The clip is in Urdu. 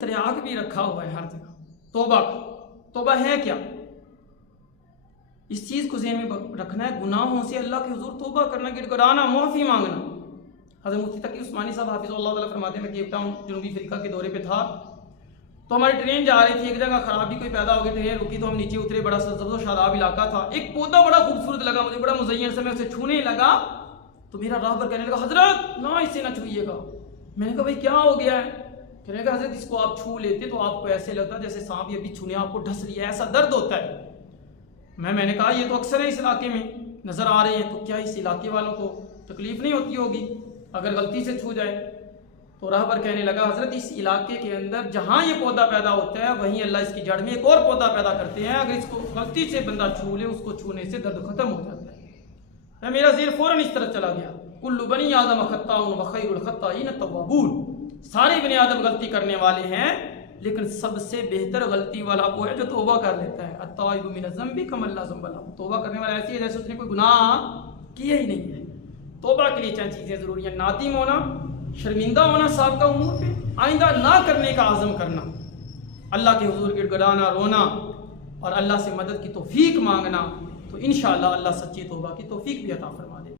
تریاق بھی رکھا ہوا ہے ہر جگہ توبہ کا۔ توبہ ہے کیا؟ اس چیز کو ذہن میں رکھنا ہے، گناہوں سے اللہ کے حضور توبہ کرنا، گڑ گڑانا، معافی مانگنا۔ حضرت مفتی تقی عثمانی صاحب حافظ اللہ تعالیٰ فرماتے ہیں، میں کیپ ٹاؤن جنوبی افریقہ کے دورے پہ تھا تو ہماری ٹرین جا رہی تھی، ایک جگہ خرابی کوئی پیدا ہو گئی، ٹرین رکی تو ہم نیچے اترے، بڑا سبز و شاداب علاقہ تھا، ایک پودا بڑا خوبصورت لگا مجھے، بڑا مزین سے میں اسے چھونے لگا تو میرا راہبر کہنے لگا حضرت نہ اسے نہ چھوئیے گا۔ میں نے کہا بھائی کیا ہو گیا ہے؟ کہنے لگا حضرت اس کو آپ چھو لیتے تو آپ کو ایسے لگتا جیسے سانپ یا بچھو نے آپ کو ڈس لیا، ایسا درد ہوتا ہے۔ میں نے کہا یہ تو اکثر ہے اس علاقے میں نظر آ رہے ہیں، تو کیا اس علاقے والوں کو تکلیف نہیں ہوتی ہوگی اگر غلطی سے چھو جائے؟ تو راہبر کہنے لگا حضرت اس علاقے کے اندر جہاں یہ پودا پیدا ہوتا ہے وہیں اللہ اس کی جڑ میں ایک اور پودا پیدا کرتے ہیں، اگر اس کو غلطی سے بندہ چھو لے اس کو چھونے سے درد ختم ہو جاتا ہے۔ میرا ذہن فوراً اس طرف چلا گیا، کل بنی آدم خطاء وخیر الخطائین التوابون، سارے بنی آدم غلطی کرنے والے ہیں لیکن سب سے بہتر غلطی والا وہ ہے جو توبہ کر لیتا ہے۔ التائب من الذنب کمن لا ذنب له، توبہ کرنے والا ایسی ہے جیسے اس نے کوئی گناہ کیا ہی نہیں ہے۔ توبہ کے لیے چند چیزیں ضروری ہیں، نادم ہونا، شرمندہ ہونا سابقہ امور پہ، آئندہ نہ کرنے کا عزم کرنا، اللہ کے حضور گڑ گڑانا، رونا اور اللہ سے مدد کی توفیق مانگنا، تو انشاءاللہ اللہ سچی توبہ کی توفیق بھی عطا فرمائے۔